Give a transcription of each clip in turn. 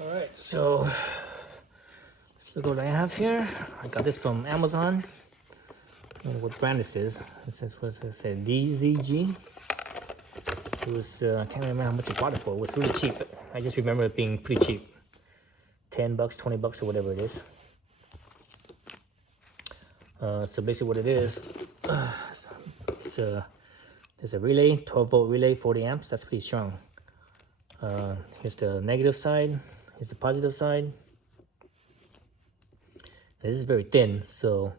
All right, so let's look what I have here. I got this from Amazon. I don't know what brand this is. This is what it said, DZG. It was, I can't remember how much I bought it for. It was really cheap. I just remember it being pretty cheap. 10 bucks, 20 bucks, or whatever it is. So basically what it is, there's a relay, 12 volt relay, 40 amps. That's pretty strong. Here's the negative side. Here's the positive side. This is very thin, so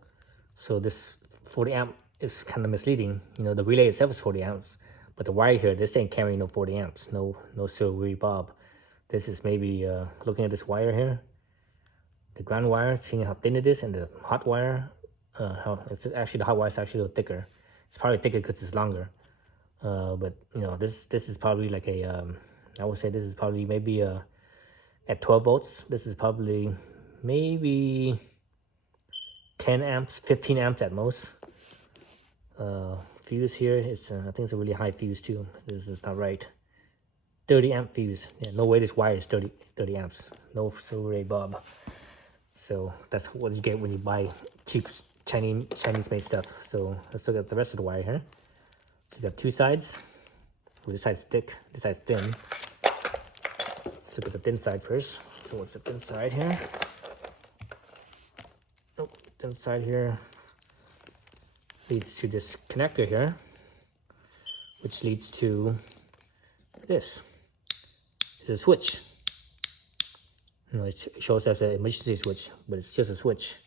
this 40 amp is kind of misleading. You know, the relay itself is 40 amps, but the wire here, this ain't carrying no 40 amps, no silvery bob. This is maybe, looking at this wire here, the ground wire, seeing how thin it is, and the hot wire, how it's actually, the hot wire is actually a little thicker. It's probably thicker because it's longer. But you know, this is probably like a, I would say this is probably maybe at 12 volts, this is probably maybe 10 amps, 15 amps at most. Fuse here is, I think it's a really high fuse too. This is not right. 30 amp fuse. Yeah, no way this wire is 30 amps. No silver bob. So that's what you get when you buy cheap Chinese made stuff. So let's look at the rest of the wire here. So you got two sides. Well, this side's thick, this side's thin. Let's look at the thin side first. So what's the thin side here? Nope, thin side here leads to this connector here, which leads to this. It's a switch. You know, it shows as an emergency switch, but it's just a switch.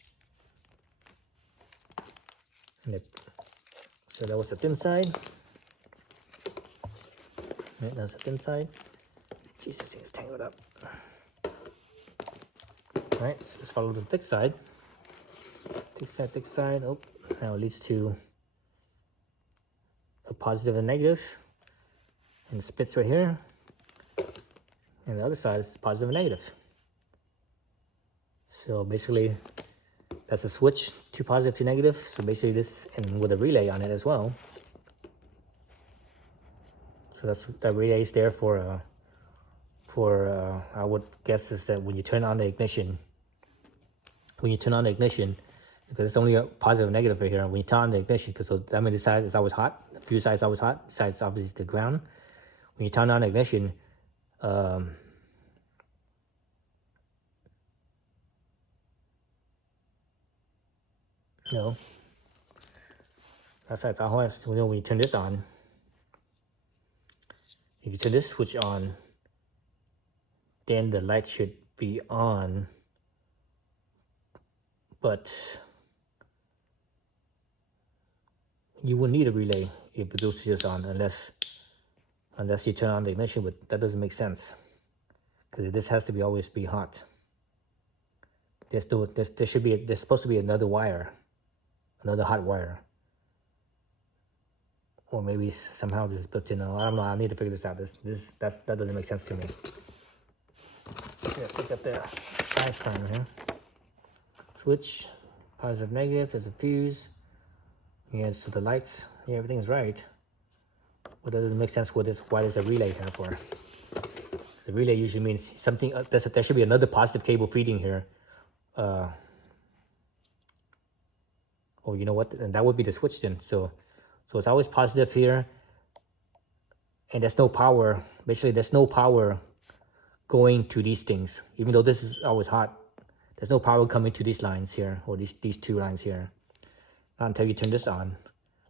And so that was the thin side. Right, that's the thin side. Jesus, this thing's tangled up. Alright, so let's follow the thick side. Thick side. Oh, now it leads to a positive and negative. And it splits right here. And the other side is positive and negative. So basically, that's a switch, two positive, two negative. So basically this, and with a relay on it as well. So that relay is there for I would guess is that when you turn on the ignition, because it's only a positive and negative right here. When you turn on the ignition, because so that means the side is always hot, the fuse side is always hot, the side is obviously the ground. When you turn on the ignition, no, that's like when you turn this on. If you turn this switch on, then the light should be on, but you wouldn't need a relay if the switch is on unless you turn on the ignition, but that doesn't make sense because this has to always be hot. There's supposed to be another wire, another hot wire. Or maybe somehow this is built in. I don't know. I need to figure this out. That doesn't make sense to me. Let's look at the diagram here. Switch, positive, negative. There's a fuse. Yeah, so the lights. Yeah, everything's right. But that doesn't make sense. Why there's a relay here for? The relay usually means something. There should be another positive cable feeding here. Oh, you know what? And that would be the switch then. So it's always positive here, and there's no power. Basically, there's no power going to these things. Even though this is always hot, there's no power coming to these lines here, or these two lines here. Not until you turn this on.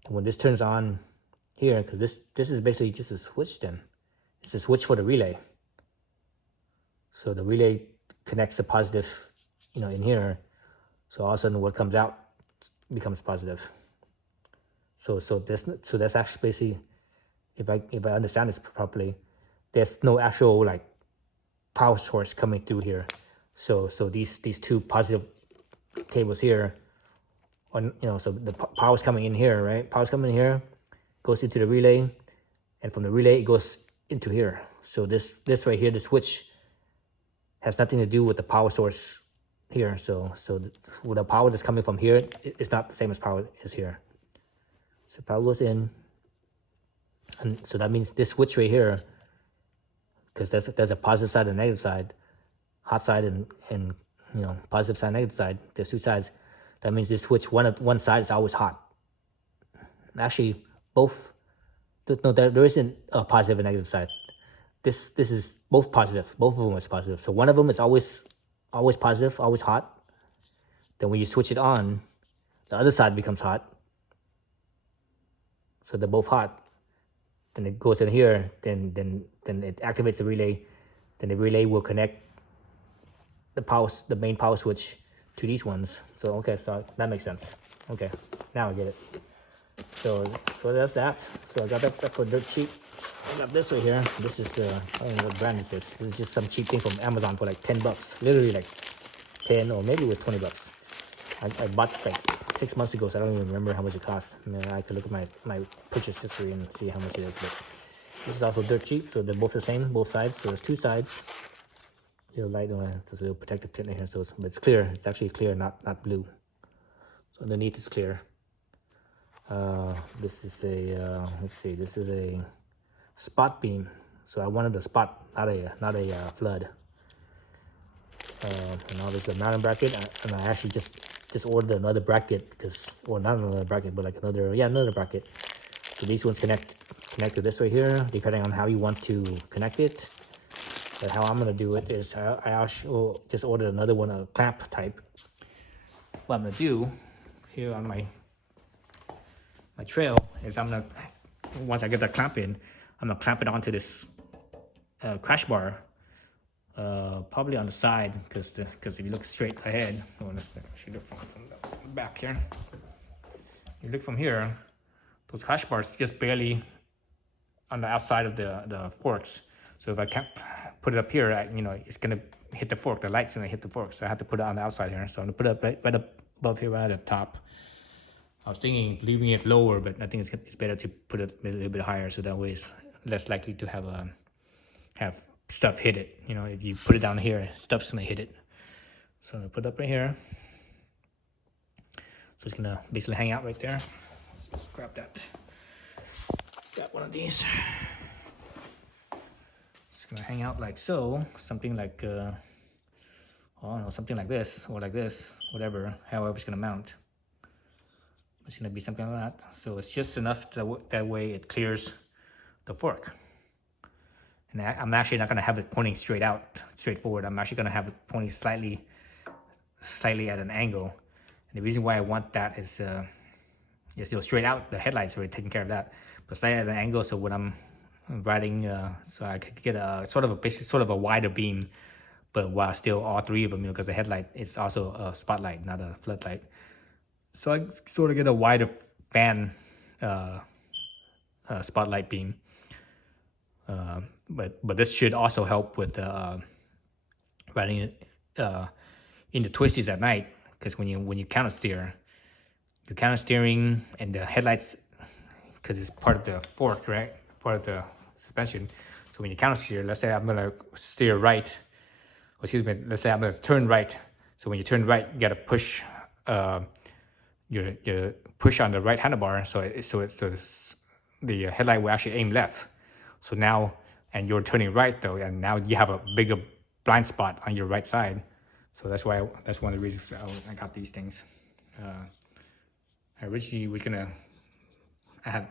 And when this turns on here, because this is basically just a switch then. It's a switch for the relay. So the relay connects the positive, you know, in here. So all of a sudden what comes out becomes positive. So that's actually basically, if I understand this properly, there's no actual like power source coming through here. So these two positive cables here, on, you know, so the power's coming in here, right? Power's coming in here, goes into the relay, and from the relay it goes into here. So this right here, the switch, has nothing to do with the power source here. So with the power that's coming from here, it's not the same as power is here. So power goes in, and so that means this switch right here, because there's a positive side and a negative side, hot side and positive side, negative side. There's two sides. That means this switch, one side is always hot. Actually, both. No, there isn't a positive and negative side. This is both positive. Both of them is positive. So one of them is always positive, always hot. Then when you switch it on, the other side becomes hot. So they're both hot. Then it goes in here. Then it activates the relay. Then the relay will connect the main power switch to these ones. So okay, so that makes sense. Okay, now I get it. So that's that. So I got that for dirt cheap. I got this right here. This is I don't know what brand this is. This is just some cheap thing from Amazon for like $10. Literally like 10 or maybe with $20. I bought this like 6 months ago, so I don't even remember how much it cost. I mean, I have to look at my purchase history and see how much it is. But this is also dirt cheap, so they're both the same, both sides. So there's two sides. Little light, there's a little protective tint in here, so but it's clear. It's actually clear, not blue. So underneath it's clear. This is a let's see. This is a spot beam. So I wanted a spot, not a flood. And now there's a mounting bracket, and I actually just ordered another bracket or not another bracket, but like another bracket. So these ones connect to this right here, depending on how you want to connect it. But how I'm gonna do it is I also just ordered another one, a clamp type. What I'm gonna do here on my trail is once I get the clamp in, I'm gonna clamp it onto this crash bar, probably on the side, because if you look straight ahead, actually look from the back here. You look from here, those crash bars just barely on the outside of the forks. So if I can't put it up here, it's gonna hit the fork. The light's gonna hit the fork, so I have to put it on the outside here. So I'm gonna put it right above here, right at the top. I was thinking leaving it lower, but I think it's better to put it a little bit higher, so that way it's less likely to have stuff hit it. If you put it down here, stuff's gonna hit it. So I'm gonna put it up right here. So it's gonna basically hang out right there. Let's just grab that. Got one of these. It's gonna hang out like so, something like I don't know, something like this or like this, whatever, however it's gonna mount. It's gonna be something like that. So it's just enough that way it clears the fork. And I'm actually not gonna have it pointing straight forward. I'm actually gonna have it pointing slightly at an angle. And the reason why I want that is straight out. The headlights are taking care of that, but slightly at an angle. So when I'm riding, so I could get a sort of a wider beam, but while still all three of them, because the headlight is also a spotlight, not a floodlight. So I sort of get a wider fan spotlight beam. But this should also help with riding in the twisties at night, because when you counter steer, you're counter steering and the headlights, because it's part of the fork, right? Part of the suspension. So when you counter steer, let's say I'm gonna steer right, or excuse me, let's say I'm gonna turn right. So when you turn right, you gotta push you push on the right handlebar, so the headlight will actually aim left. So now, and you're turning right though, and now you have a bigger blind spot on your right side. So that's one of the reasons I got these things. I originally I had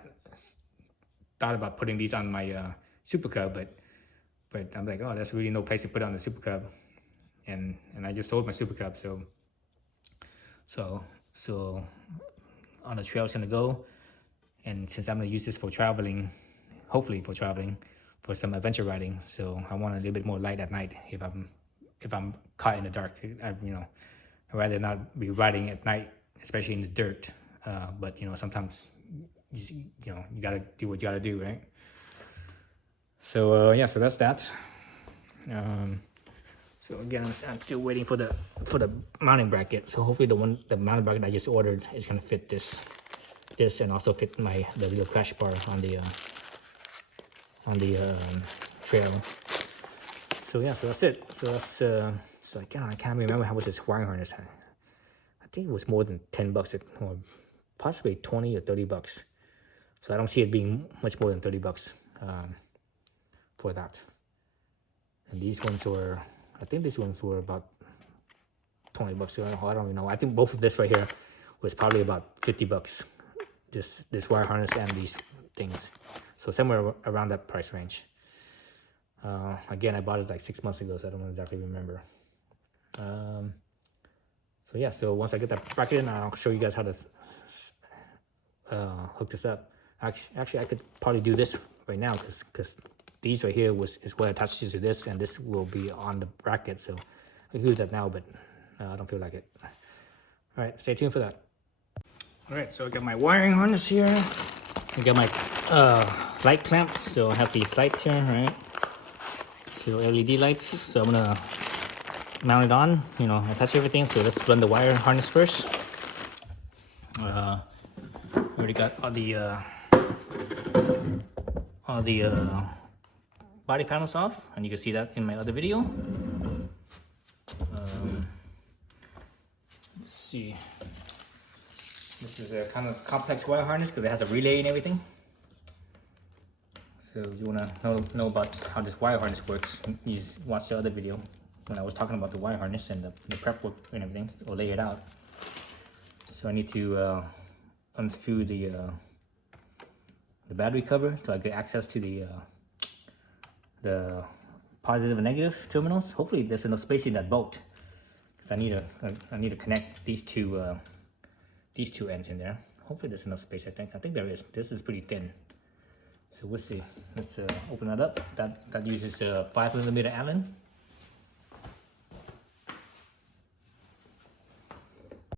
thought about putting these on my Super Cub, but I'm like, oh, there's really no place to put it on the Super Cub, and I just sold my Super Cub, so on the trail it's gonna go, and since I'm gonna use this for traveling, hopefully for traveling, for some adventure riding, so I want a little bit more light at night if I'm caught in the dark. I'd rather not be riding at night, especially in the dirt. But sometimes you gotta do what you gotta do, right? So so that's that. So again, I'm still waiting for the mounting bracket. So hopefully the mounting bracket I just ordered is gonna fit this and also fit the little crash bar on the trail. So so that's it. So I can't remember how much this wiring harness had. I think it was more than $10, or possibly 20 or 30 bucks. So I don't see it being much more than 30 bucks for that. And these ones were I think these ones were about 20 bucks. So I don't even know. I think both of this right here was probably about 50 bucks. This wire harness and these things. So somewhere around that price range. Again, I bought it like 6 months ago, so I don't exactly remember. So yeah, so once I get that bracket in, I'll show you guys how to hook this up. Actually, I could probably do this right now because these right here is what attaches to this, and this will be on the bracket. So I can do that now, but I don't feel like it. All right, stay tuned for that. All right, so I got my wiring harness here. I got my light clamp. So I have these lights here, right? So LED lights. So I'm gonna mount it on, you know, attach everything. So let's run the wire harness first. Already got all the body panels off, and you can see that in my other video. Let's see. This is a kind of complex wire harness because it has a relay and everything. So if you wanna know about how this wire harness works, you just watch the other video when I was talking about the wire harness and the prep work and everything, or lay it out. So I need to unscrew the battery cover so I get access to the positive and negative terminals. Hopefully there's enough space in that bolt because I need to connect these two ends in there. Hopefully there's enough space. I think there is. This is pretty thin, so we'll see. Let's open that up. That uses a 5mm Allen.